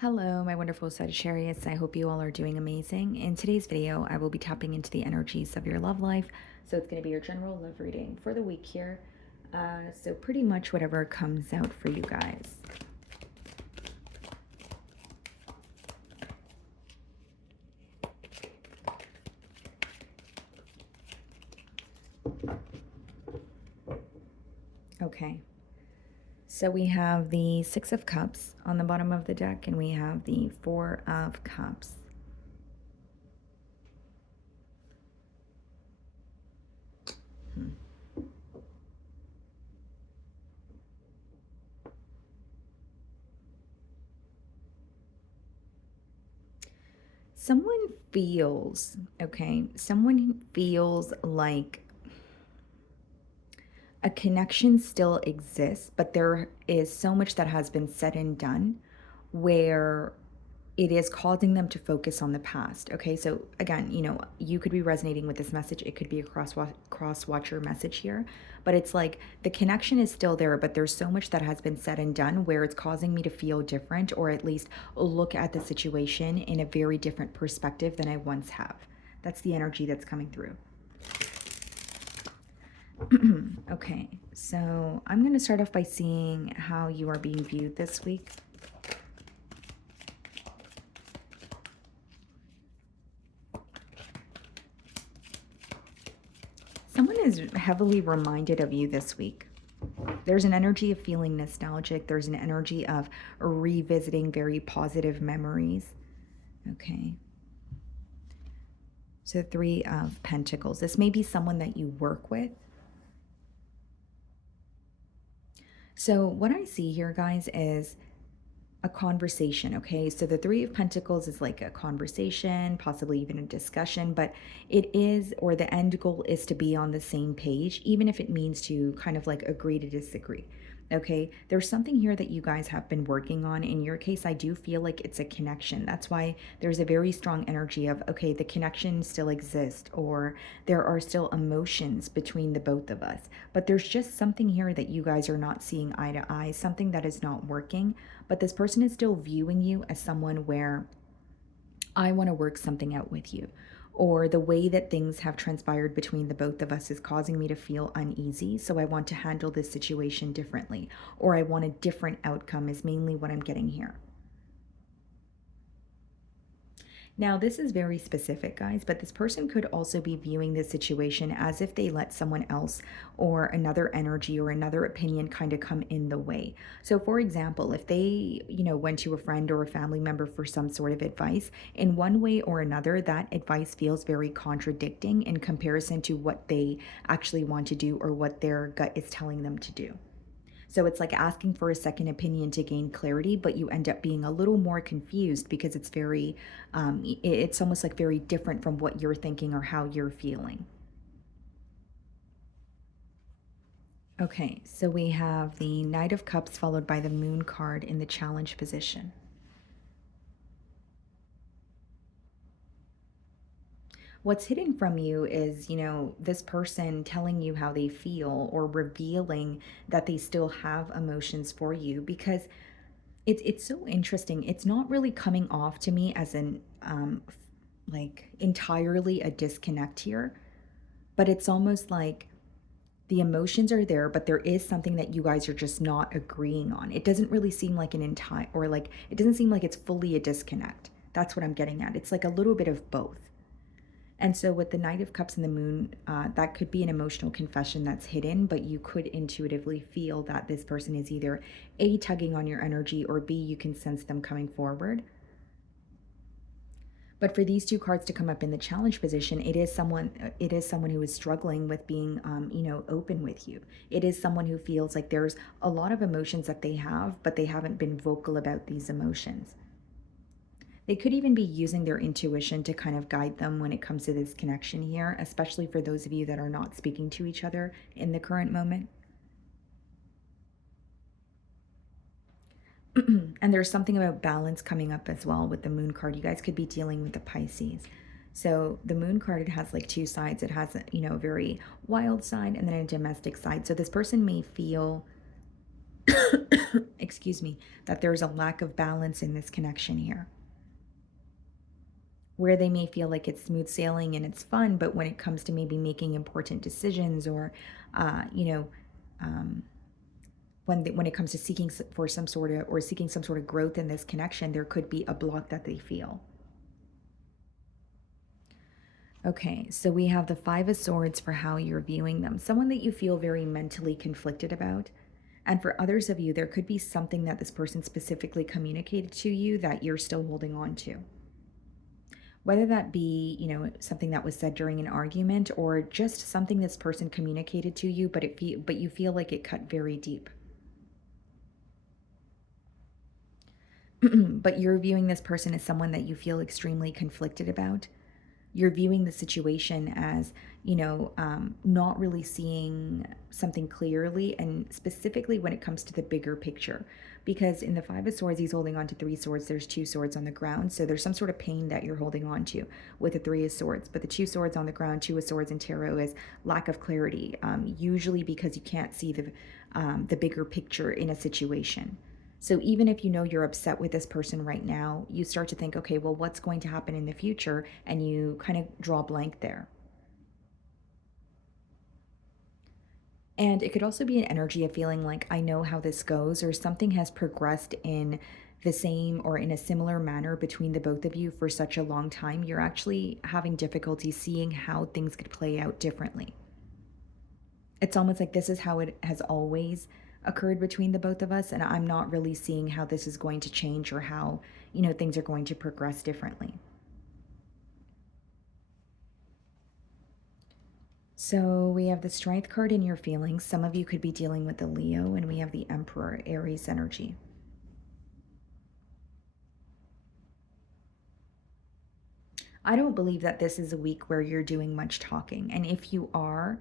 Hello, my wonderful Sagittarius. I hope you all are doing amazing. In today's video, I will be tapping into the energies of your love life. So it's going to be your general love reading for the week here. So pretty much whatever comes out for you guys. Okay. So we have the Six of Cups on the bottom of the deck, and we have the Four of Cups. Someone feels, okay, someone feels like a connection still exists, but there is so much that has been said and done where it is causing them to focus on the past. Okay, so again, you could be resonating with this message. It could be a cross watcher message here, but it's like the connection is still there, but there's so much that has been said and done where it's causing me to feel different, or at least look at the situation in a very different perspective than I once have. That's the energy that's coming through. Okay, so I'm going to start off by seeing how you are being viewed this week. Someone is heavily reminded of you this week. There's an energy of feeling nostalgic. There's an energy of revisiting very positive memories. Okay. So Three of Pentacles. This may be someone that you work with. So what I see here, guys, is a conversation. Okay, so the Three of Pentacles is like a conversation, possibly even a discussion, but it is, or the end goal is to be on the same page, even if it means to kind of like agree to disagree. Okay, there's something here that you guys have been working on. In your case, I do feel like it's a connection. That's why there's a very strong energy of, okay, the connection still exists, or there are still emotions between the both of us. But there's just something here that you guys are not seeing eye to eye, something that is not working. But this person is still viewing you as someone where I want to work something out with you, or the way that things have transpired between the both of us is causing me to feel uneasy. So I want to handle this situation differently, or I want a different outcome, is mainly what I'm getting here. Now, this is very specific, guys, but this person could also be viewing this situation as if they let someone else or another energy or another opinion kind of come in the way. So, for example, if they, went to a friend or a family member for some sort of advice, in one way or another, that advice feels very contradicting in comparison to what they actually want to do or what their gut is telling them to do. So it's like asking for a second opinion to gain clarity, but you end up being a little more confused because it's very, it's almost like very different from what you're thinking or how you're feeling. Okay, so we have the Knight of Cups followed by the Moon card in the challenge position. What's hidden from you is, this person telling you how they feel or revealing that they still have emotions for you, because it's so interesting. It's not really coming off to me as an like entirely a disconnect here, but it's almost like the emotions are there, but there is something that you guys are just not agreeing on. It doesn't really seem like an entire, or like it doesn't seem like it's fully a disconnect. That's what I'm getting at. It's like a little bit of both. And so with the Knight of Cups and the Moon, that could be an emotional confession that's hidden, but you could intuitively feel that this person is either A, tugging on your energy, or B, you can sense them coming forward. But for these two cards to come up in the challenge position, it is someone who is struggling with being, open with you. It is someone who feels like there's a lot of emotions that they have, but they haven't been vocal about these emotions. They could even be using their intuition to kind of guide them when it comes to this connection here, especially for those of you that are not speaking to each other in the current moment. And there's something about balance coming up as well with the Moon card. You guys could be dealing with the Pisces. So the Moon card, it has like two sides. It has, a very wild side and then a domestic side. So this person may feel excuse me, that there's a lack of balance in this connection here, where they may feel like it's smooth sailing and it's fun, but when it comes to maybe making important decisions or, uh, you know, um, when it comes to for some sort of or seeking some sort of growth in this connection, there could be a block that they feel. Okay, so we have the Five of Swords for how you're viewing them. Someone that you feel very mentally conflicted about. And for others of you, there could be something that this person specifically communicated to you that you're still holding on to. Whether that be, something that was said during an argument or just something this person communicated to you, but you feel like it cut very deep. But you're viewing this person as someone that you feel extremely conflicted about. You're viewing the situation as, not really seeing something clearly, and specifically when it comes to the bigger picture. Because in the Five of Swords, he's holding on to three swords. There's two swords on the ground. So there's some sort of pain that you're holding on to with the Three of Swords. But the two swords on the ground, Two of Swords in tarot, is lack of clarity, usually because you can't see the bigger picture in a situation. So even if you know you're upset with this person right now, you start to think, okay, well, what's going to happen in the future? And you kind of draw blank there. And it could also be an energy of feeling like, I know how this goes, or something has progressed in the same or in a similar manner between the both of you for such a long time. You're actually having difficulty seeing how things could play out differently. It's almost like this is how it has always occurred between the both of us, and I'm not really seeing how this is going to change or how, things are going to progress differently. So we have the Strength card in your feelings. Some of you could be dealing with the Leo, and we have the Emperor, Aries energy. I don't believe that this is a week where you're doing much talking. And if you are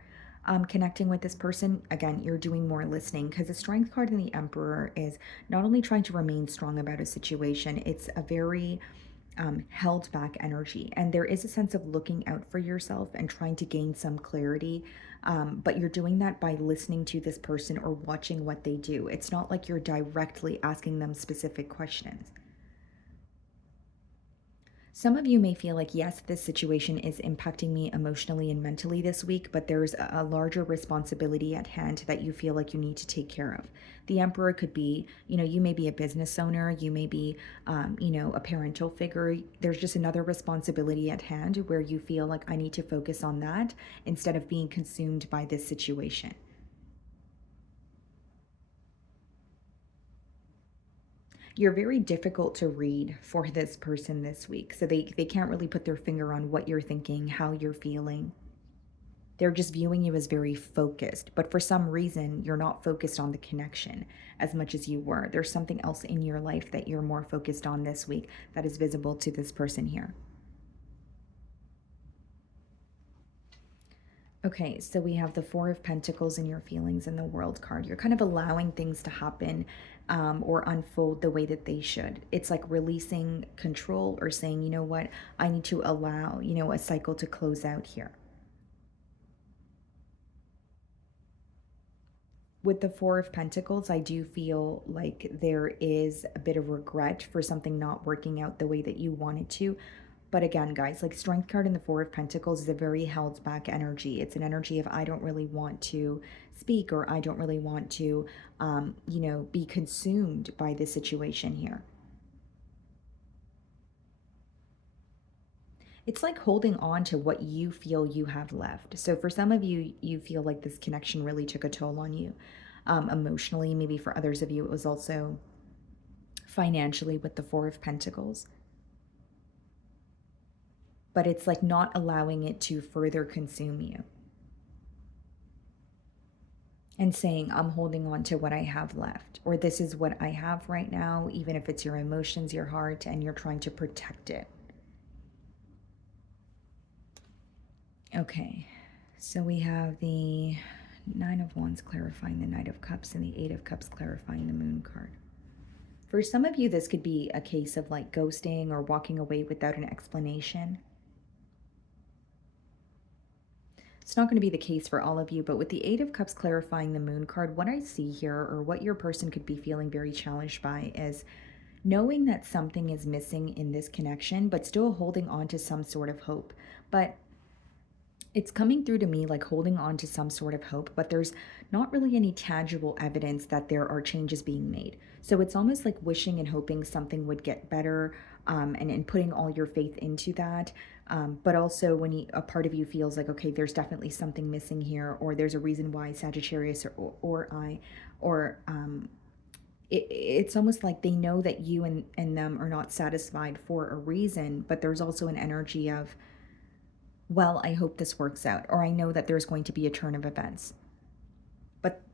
connecting with this person, again, you're doing more listening, because the Strength card in the Emperor is not only trying to remain strong about a situation, it's a very held back energy. And there is a sense of looking out for yourself and trying to gain some clarity. But you're doing that by listening to this person or watching what they do. It's not like you're directly asking them specific questions. Some of you may feel like, yes, this situation is impacting me emotionally and mentally this week, but there's a larger responsibility at hand that you feel like you need to take care of. The Emperor could be, you may be a business owner, you may be, a parental figure. There's just another responsibility at hand where you feel like I need to focus on that instead of being consumed by this situation. You're very difficult to read for this person this week. So they can't really put their finger on what you're thinking, how you're feeling. They're just viewing you as very focused. But for some reason, you're not focused on the connection as much as you were. There's something else in your life that you're more focused on this week that is visible to this person here. Okay, so we have the Four of Pentacles in your feelings and the World card. You're kind of allowing things to happen or unfold the way that they should. It's like releasing control or saying, you know what, I need to allow, a cycle to close out here. With the Four of Pentacles, I do feel like there is a bit of regret for something not working out the way that you wanted to. But again, guys, like Strength card in the Four of Pentacles is a very held back energy. It's an energy of I don't really want to speak, or I don't really want to, be consumed by this situation here. It's like holding on to what you feel you have left. So for some of you, you feel like this connection really took a toll on you emotionally. Maybe for others of you, it was also financially with the Four of Pentacles. But it's like not allowing it to further consume you and saying, I'm holding on to what I have left, or this is what I have right now, even if it's your emotions, your heart, and you're trying to protect it. Okay, so we have the Nine of Wands clarifying the Knight of Cups and the Eight of Cups clarifying the Moon card. For some of you, this could be a case of like ghosting or walking away without an explanation. It's not going to be the case for all of you, but with the Eight of Cups clarifying the Moon card, what I see here, or what your person could be feeling very challenged by, is knowing that something is missing in this connection, but still holding on to some sort of hope. But it's coming through to me like holding on to some sort of hope, but there's not really any tangible evidence that there are changes being made. So it's almost like wishing and hoping something would get better, and putting all your faith into that. But also, when a part of you feels like, okay, there's definitely something missing here, or there's a reason why Sagittarius or it's almost like they know that you and them are not satisfied for a reason, but there's also an energy of, well, I hope this works out, or I know that there's going to be a turn of events.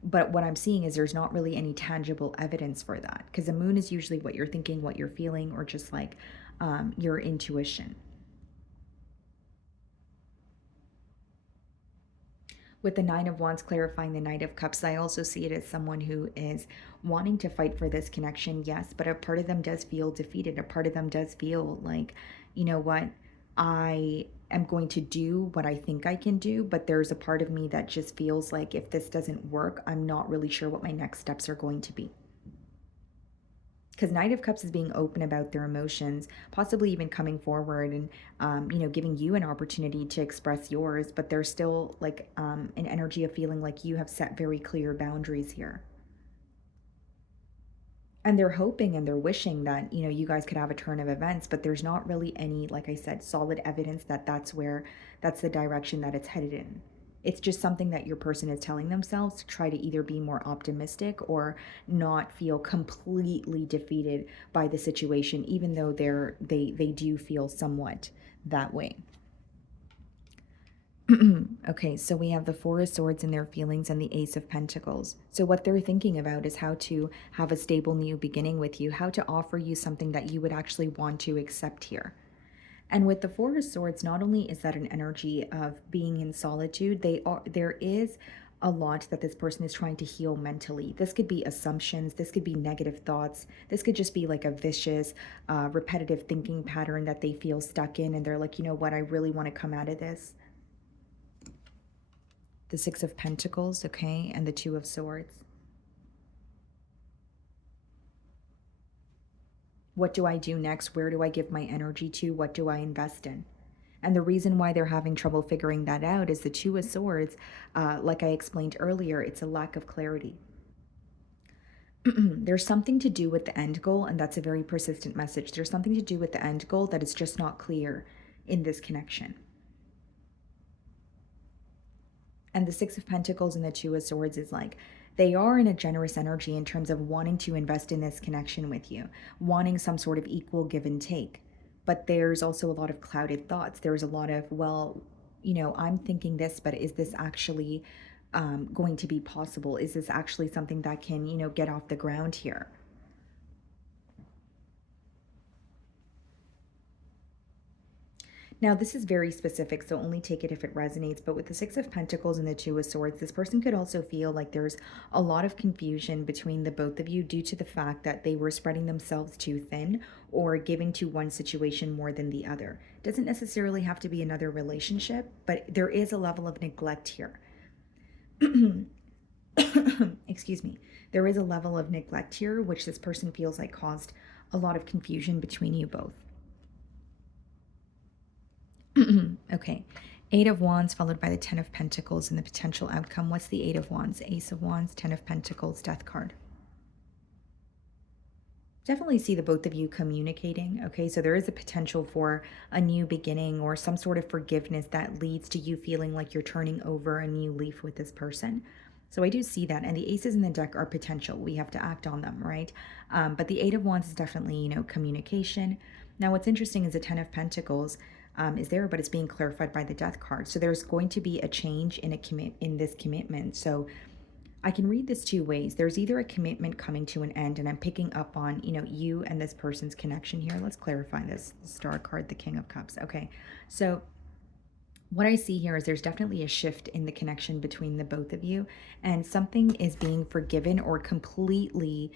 But what I'm seeing is there's not really any tangible evidence for that, because the moon is usually what you're thinking, what you're feeling, or just like your intuition. With the Nine of Wands clarifying the Knight of Cups, I also see it as someone who is wanting to fight for this connection, yes, but a part of them does feel defeated. A part of them does feel like, you know what, I am going to do what I think I can do, but there's a part of me that just feels like if this doesn't work, I'm not really sure what my next steps are going to be. Because Knight of Cups is being open about their emotions, possibly even coming forward and, giving you an opportunity to express yours, but there's still like an energy of feeling like you have set very clear boundaries here. And they're hoping and they're wishing that, you guys could have a turn of events, but there's not really any, like I said, solid evidence that that's the direction that it's headed in. It's just something that your person is telling themselves to try to either be more optimistic or not feel completely defeated by the situation, even though they do feel somewhat that way. Okay, so we have the Four of Swords in their feelings and the Ace of Pentacles. So what they're thinking about is how to have a stable new beginning with you, how to offer you something that you would actually want to accept here. And with the Four of Swords, not only is that an energy of being in solitude, there is a lot that this person is trying to heal mentally. This could be assumptions, this could be negative thoughts, this could just be like a vicious, repetitive thinking pattern that they feel stuck in, and they're like, you know what, I really want to come out of this. The Six of Pentacles, okay, and the Two of Swords. What do I do next? Where do I give my energy to? What do I invest in? And the reason why they're having trouble figuring that out is the Two of Swords, like I explained earlier, it's a lack of clarity. There's something to do with the end goal, and that's a very persistent message. There's something to do with the end goal that is just not clear in this connection. And the Six of Pentacles and the Two of Swords is like, they are in a generous energy in terms of wanting to invest in this connection with you, wanting some sort of equal give and take. But there's also a lot of clouded thoughts. There's a lot of, well, I'm thinking this, but is this actually going to be possible? Is this actually something that can, get off the ground here? Now, this is very specific, so only take it if it resonates. But with the Six of Pentacles and the Two of Swords, this person could also feel like there's a lot of confusion between the both of you due to the fact that they were spreading themselves too thin or giving to one situation more than the other. Doesn't necessarily have to be another relationship, but there is a level of neglect here. Excuse me. There is a level of neglect here, which this person feels like caused a lot of confusion between you both. Okay, Eight of Wands followed by the Ten of Pentacles and the potential outcome. What's the Eight of Wands? Ace of Wands, Ten of Pentacles, Death card. Definitely see the both of you communicating, okay? So there is a potential for a new beginning or some sort of forgiveness that leads to you feeling like you're turning over a new leaf with this person. So I do see that, and the aces in the deck are potential. We have to act on them, right? But the Eight of Wands is definitely, communication. Now, what's interesting is the Ten of Pentacles is there, but it's being clarified by the Death card. So there's going to be a change in this commitment. So I can read this two ways. There's either a commitment coming to an end, and I'm picking up on, you and this person's connection here. Let's clarify this. The Star card, the King of Cups. Okay, so what I see here is there's definitely a shift in the connection between the both of you, and something is being forgiven or completely,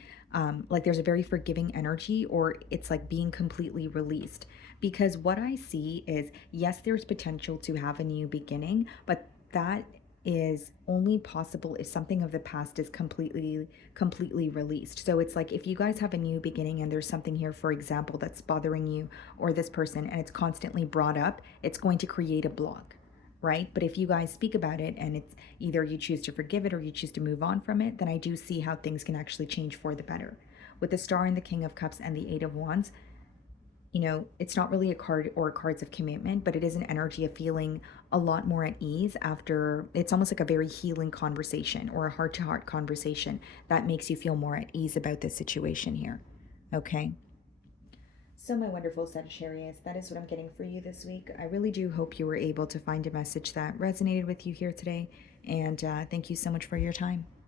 like there's a very forgiving energy, or it's like being completely released. Because what I see is, yes, there's potential to have a new beginning, but that is only possible if something of the past is completely released. So it's like if you guys have a new beginning and there's something here, for example, that's bothering you or this person, and it's constantly brought up, it's going to create a block, right? But if you guys speak about it and it's either you choose to forgive it or you choose to move on from it, then I do see how things can actually change for the better. With the Star and the King of Cups and the Eight of Wands, it's not really a card or cards of commitment, but it is an energy of feeling a lot more at ease after. It's almost like a very healing conversation or a heart to heart conversation that makes you feel more at ease about this situation here. Okay. So, my wonderful Sagittarius, that is what I'm getting for you this week. I really do hope you were able to find a message that resonated with you here today. And thank you so much for your time.